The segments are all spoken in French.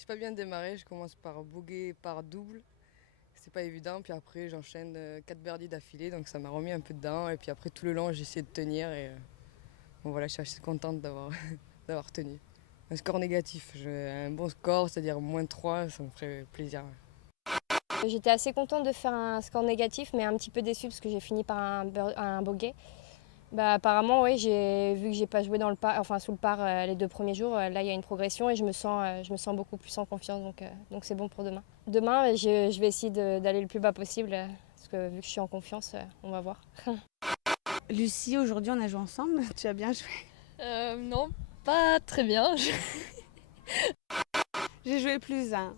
J'ai pas bien démarré, je commence par bogey par double. C'est pas évident, puis après j'enchaîne 4 birdies d'affilée, donc ça m'a remis un peu dedans. Et puis après tout le long j'ai essayé de tenir et bon voilà, je suis assez contente d'avoir d'avoir tenu. Un score négatif, j'ai un bon score, c'est-à-dire -3, ça me ferait plaisir. J'étais assez contente de faire un score négatif, mais un petit peu déçue parce que j'ai fini par un bogey. Apparemment, oui, j'ai vu que j'ai pas joué dans le par, enfin sous le par les 2 premiers jours. Là, il y a une progression et je me sens beaucoup plus en confiance, donc c'est bon pour demain. Demain, je vais essayer d'aller le plus bas possible parce que vu que je suis en confiance, on va voir. Lucie, aujourd'hui on a joué ensemble, tu as bien joué. Non, pas très bien. J'ai joué plus 1.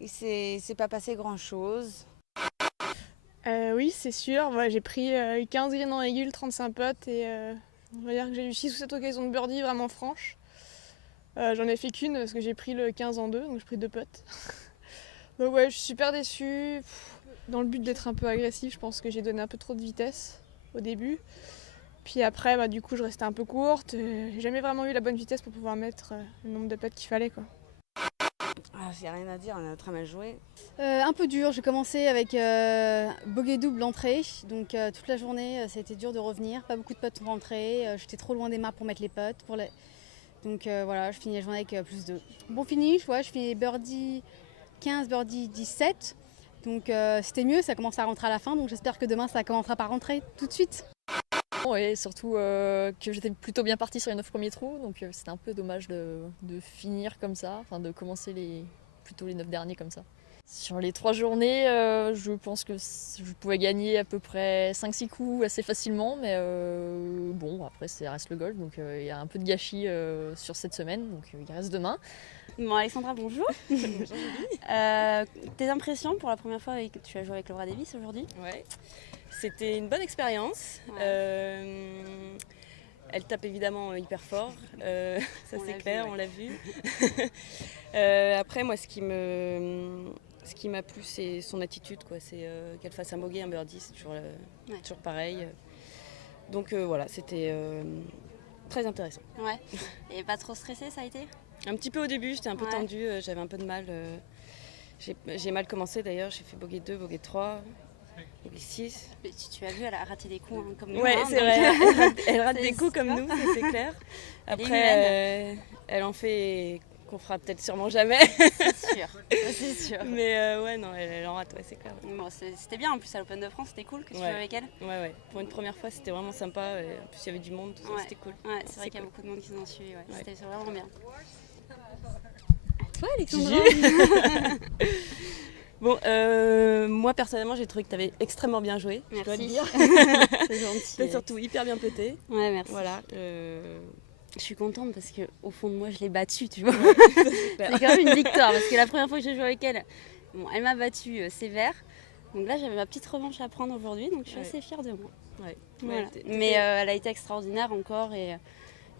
Il s'est pas passé grand chose. Oui, c'est sûr. Moi, j'ai pris 15 greens en aiguille, 35 potes et on va dire que j'ai eu 6 ou 7 occasions de birdie vraiment franches. J'en ai fait qu'une parce que j'ai pris le 15 en 2, donc j'ai pris 2 potes. Donc ouais, je suis super déçue. Dans le but d'être un peu agressif, je pense que j'ai donné un peu trop de vitesse au début. Puis après, du coup, je restais un peu courte. J'ai jamais vraiment eu la bonne vitesse pour pouvoir mettre le nombre de putts qu'il fallait, quoi. Ah, j'ai rien à dire, on a très mal joué. Un peu dur, j'ai commencé avec bogey double entrée, donc toute la journée ça a été dur de revenir, pas beaucoup de putts sont rentrés, j'étais trop loin des mares pour mettre les putts. Donc voilà, je finis la journée avec plus 2. Bon finish, ouais, je finis birdie 15, birdie 17, donc c'était mieux, ça commence à rentrer à la fin, donc j'espère que demain ça commencera par rentrer tout de suite. Et surtout que j'étais plutôt bien partie sur les 9 premiers trous, donc c'était un peu dommage de finir comme ça, enfin de commencer plutôt les 9 derniers comme ça. Sur les 3 journées, je pense que je pouvais gagner à peu près 5-6 coups assez facilement, mais bon, après ça reste le golf, donc il y a un peu de gâchis sur cette semaine, donc il reste demain. Bon, Alexandra, bonjour. Tes impressions pour la première fois que tu as joué avec Laura Davis aujourd'hui? Ouais, c'était une bonne expérience. Ouais. Elle tape évidemment hyper fort, ça On c'est l'a clair, vu, ouais. on l'a vu. Après, moi, ce qui m'a plu, c'est son attitude, quoi. C'est qu'elle fasse un bogey, un birdie, c'est toujours pareil. Donc voilà, c'était très intéressant. Ouais. Et pas trop stressée, ça a été? Un petit peu au début, j'étais un peu Ouais. tendue, j'avais un peu de mal. J'ai mal commencé d'ailleurs, j'ai fait bogey 2, bogey 3, bogey 6. Mais tu as vu, elle a raté des coups comme nous. Ouais, hein, c'est donc, vrai, elle rate c'est des coups comme super. nous, ça, c'est clair. Elle est Après, elle en fait qu'on fera peut-être sûrement jamais. C'est sûr. C'est sûr. Mais ouais, non, elle en rate, ouais, c'est clair. Bon, c'était bien en plus à l'Open de France, c'était cool que tu joues Ouais. avec elle. Ouais. Pour une première fois, c'était vraiment sympa. Et en plus, il y avait du monde, tout ça, Ouais. c'était cool. Ouais, c'est vrai C'est qu'il y a cool. beaucoup de monde qui nous ont suivis. Ouais. Ouais. C'était vraiment bien. Toi, Alexandra Bon, moi personnellement, j'ai trouvé que tu avais extrêmement bien joué. Je dois le Merci. dire. C'est gentil. T'as surtout hyper bien pété. Ouais, merci. Voilà. Je suis contente parce qu'au fond de moi, je l'ai battue, tu vois. super. C'est quand même une victoire parce que la première fois que j'ai joué avec elle, bon, elle m'a battue sévère. Donc là, j'avais ma petite revanche à prendre aujourd'hui, donc je suis Ouais. assez fière de moi. Ouais. Voilà. Ouais, Mais elle a été extraordinaire encore et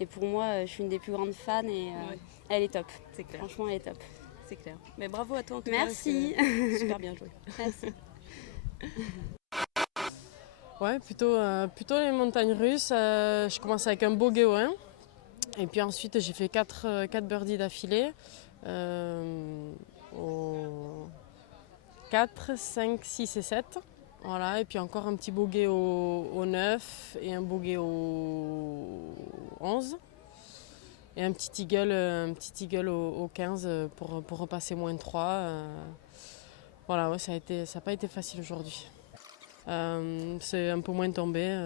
pour moi, je suis une des plus grandes fans et Ouais. elle est top. c'est clair. Franchement, elle est top. C'est clair. Mais bravo à toi en tout Merci. cas. C'est super bien joué. Merci. Ouais, plutôt les montagnes russes. Je commence avec un bogey au 1. Et puis ensuite, j'ai fait 4 birdies d'affilée. Au 4, 5, 6 et 7. Voilà, et puis encore un petit bogey au 9 et un bogey au 11. Et un petit eagle au 15 pour repasser -3. Voilà, ouais, ça n'a pas été facile aujourd'hui. C'est un peu moins tombé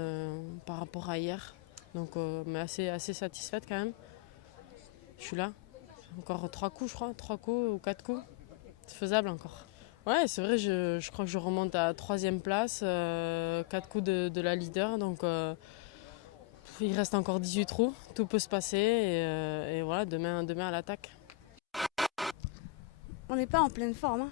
par rapport à hier. Donc, mais assez satisfaite quand même. Je suis là. Encore 3 coups, je crois. 3 coups ou 4 coups. C'est faisable encore. Ouais, c'est vrai, je crois que je remonte à 3e place. 4 coups de la leader. Donc, il reste encore 18 trous. Tout peut se passer. Et voilà, demain à l'attaque. On n'est pas en pleine forme, hein.